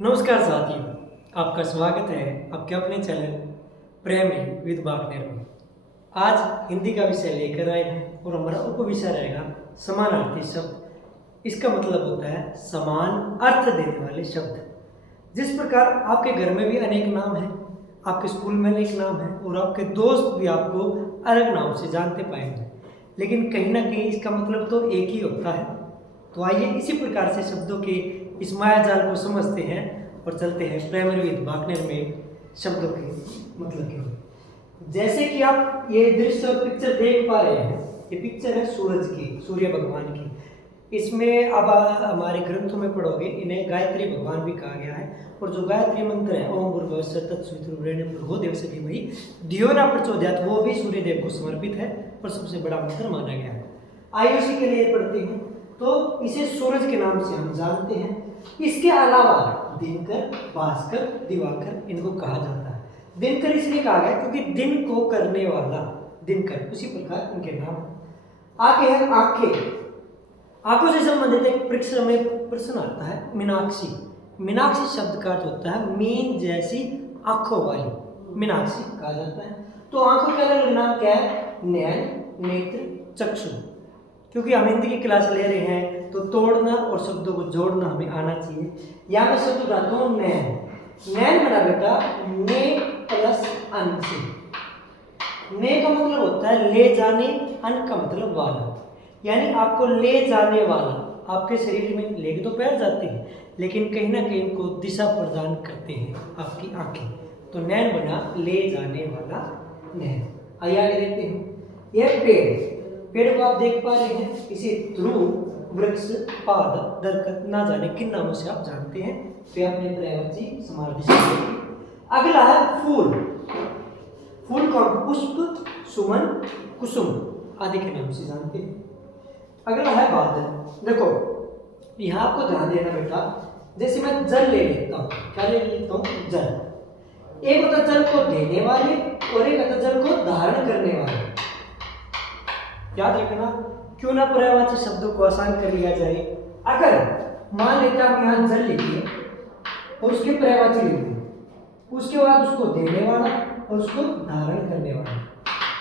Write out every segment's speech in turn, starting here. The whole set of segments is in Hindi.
नमस्कार साथियों, आपका स्वागत है आपके अपने चैनल प्राइमरी विद बार्टनर में। आज हिंदी का विषय लेकर आए हैं और हमारा उपविषय रहेगा समानार्थी शब्द। इसका मतलब होता है समान अर्थ देने वाले शब्द। जिस प्रकार आपके घर में भी अनेक नाम हैं, आपके स्कूल में अनेक नाम हैं और आपके दोस्त भी आपको अलग नाम से जानते पाएंगे, लेकिन कहीं ना कहीं इसका मतलब तो एक ही होता है। तो आइए इसी प्रकार से शब्दों के इस मायाजाल को समझते हैं और चलते हैं प्राइमरी विद बार्टनर में शब्दों के मतलब के ओर। जैसे कि आप ये दृश्य और पिक्चर देख पा रहे हैं, ये पिक्चर है सूरज की, सूर्य भगवान की। इसमें अब हमारे ग्रंथों में पढ़ोगे इन्हें गायत्री भगवान भी कहा गया है। और जो गायत्री मंत्र है ओम भूर्भुवस्सुः तत्सवितुर्वरेण्यं भर्गो देवस्य धीमहि धियो न प्रचोदयात्, वो भी सूर्य देव को समर्पित है और सबसे बड़ा मंत्र माना गया है। आइए उसी के लिए पढ़ते हैं। तो इसे सूरज के नाम से हम जानते हैं। इसके अलावा दिनकर, भास्कर, दिवाकर इनको कहा जाता है। दिनकर इसलिए कहा गया क्योंकि दिन को करने वाला दिनकर, उसी प्रकार इनके नाम। आगे है आंखें। आंखों से संबंधित एक परीक्षा में प्रश्न आता है मीनाक्षी। मीनाक्षी शब्द का अर्थ होता है मीन जैसी आंखों वाली, मीनाक्षी कहा जाता है। तो आंखों के अलग नाम क्या है? नयन, नेत्र, चक्षु। क्योंकि हम हिंदी की क्लास ले रहे हैं तो तोड़ना और शब्दों को जोड़ना हमें आना चाहिए। यहाँ मैं शब्द उठाता हूँ नैन। नैन बना बेटा ने प्लस अन से। ने का मतलब होता है ले जाने, अन का मतलब वाला, यानी आपको ले जाने वाला। आपके शरीर में लेके तो पैर जाते हैं, लेकिन कहीं ना कहीं इनको दिशा प्रदान करते हैं आपकी आंखें। तो नैन बना ले जाने वाला नैन। आइए आगे देखते हैं। यह पेड़, पेड़ को आप देख पा रहे हैं, इसे ध्रुव, वृक्ष, पाद, दरखत ना जाने किन नामों से आप जानते हैं। तो अपने पर्यायवाची समानार्थी शब्द। अगला है फूल। फूल को हम पुष्प, सुमन, कुसुम आदि के नाम से जानते हैं। अगला है बादल। देखो यहाँ आपको ध्यान देना बेटा, जैसे मैं जल ले लेता हूँ, क्या ले लेता हूँ? जल। एक होता जल को देने वाले और एक होता जल को धारण करने वाले। याद रखना, क्यों ना पर्यायवाची शब्दों को आसान कर लिया जाए। अगर मान लेते हम यहाँ जल लिखिए और उसके पर्यायवाची लिखिए, उसके बाद उसको देने वाला और उसको धारण करने वाला।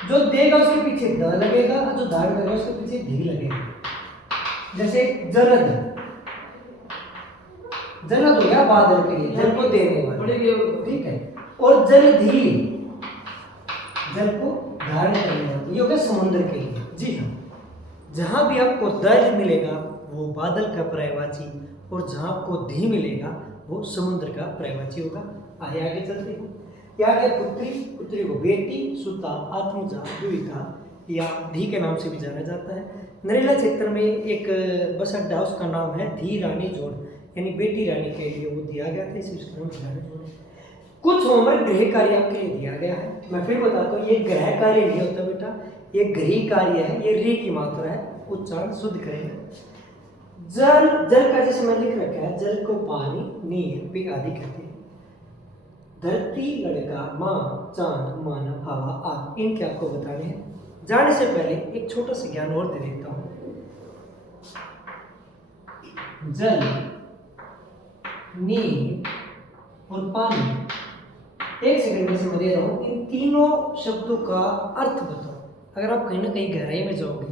जो देगा उसके पीछे द लगेगा, जो धारण करेगा उसके पीछे धी लगेगा। जैसे जलद, जलद हो गया बादल के लिए, जल को देने वाला, ठीक है। और जलधि, जल को धारण करने वाला, ये हो गया समुद्र के लिए। जी हाँ, जहां भी आपको द मिलेगा वो बादल का पर्यायवाची और जहां आपको धी मिलेगा वो समुद्र का पर्यायवाची होगा। आगे आगे चलते हैं। या आगे पुत्री, पुत्री को बेटी, सुता, आत्मजा, दुहिता या धी के नाम से भी जाना जाता है। नरेला क्षेत्र में एक बस अड्डा, उसका नाम है धी रानी जोड़, यानी बेटी रानी के लिए वो दिया गया था, इसी उसका नाम धी रानी जोड़। कुछ होमवर्क गृह कार्य आपके लिए दिया गया है। मैं फिर बताता हूँ, ये गृह कार्य नहीं होता बेटा, ये गृह कार्य है। ये री की मात्रा है, उच्चारण शुद्ध करेंगे। जल, जल का जैसे मैं लिख रखा है, जल को पानी, नीर भी आदि कहते हैं। धरती, लड़का, माँ, चांद, मानव, हवा आदि इनके आपको बताने हैं। जाने से पहले एक छोटा सा ज्ञान और दे देता हूँ। जल, नीर और पानी, एक सेकंड में समझ रहा हूँ। इन तीनों शब्दों का अर्थ बताओ। अगर आप कहीं ना कहीं गहराई में जाओगे,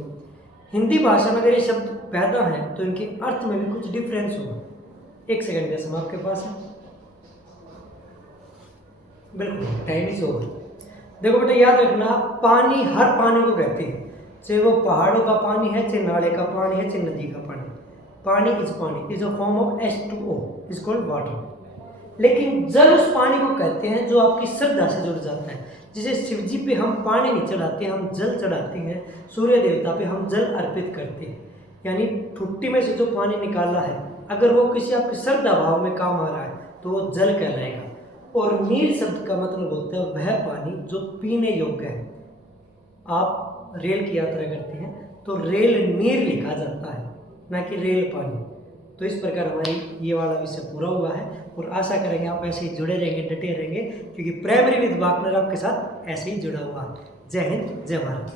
हिंदी भाषा में अगर ये शब्द पैदा है तो इनके अर्थ में भी कुछ डिफरेंस होगा। एक सेकंड का समय आपके पास है, बिल्कुल टाइम इज ओवर। देखो बेटा याद रखना, पानी, हर पानी को कहते हैं, चाहे वो पहाड़ों का पानी है, चाहे नाले का पानी है, चाहे नदी का पानी। पानी is a form of H2O, is called water. लेकिन जल उस पानी को कहते हैं जो आपकी श्रद्धा से जुड़ जाता है। जैसे शिव जी पे हम पानी नहीं चढ़ाते, हम जल चढ़ाते हैं। सूर्य देवता पे हम जल अर्पित करते हैं, यानी ठुट्टी में से जो पानी निकाला है, अगर वो किसी आपके श्रद्धा भाव में काम आ रहा है तो वो जल कहलाएगा। और नीर शब्द का मतलब होता है वह पानी जो पीने योग्य है। आप रेल की यात्रा करते हैं तो रेल नीर लिखा जाता है, ना कि रेल पानी। तो इस प्रकार हमारी ये वाला विषय पूरा हुआ है और आशा करेंगे आप ऐसे ही जुड़े रहेंगे, डटे रहेंगे, क्योंकि प्राइमरी विद बार्टनर आपके साथ ऐसे ही जुड़ा हुआ है। जय हिंद, जय भारत।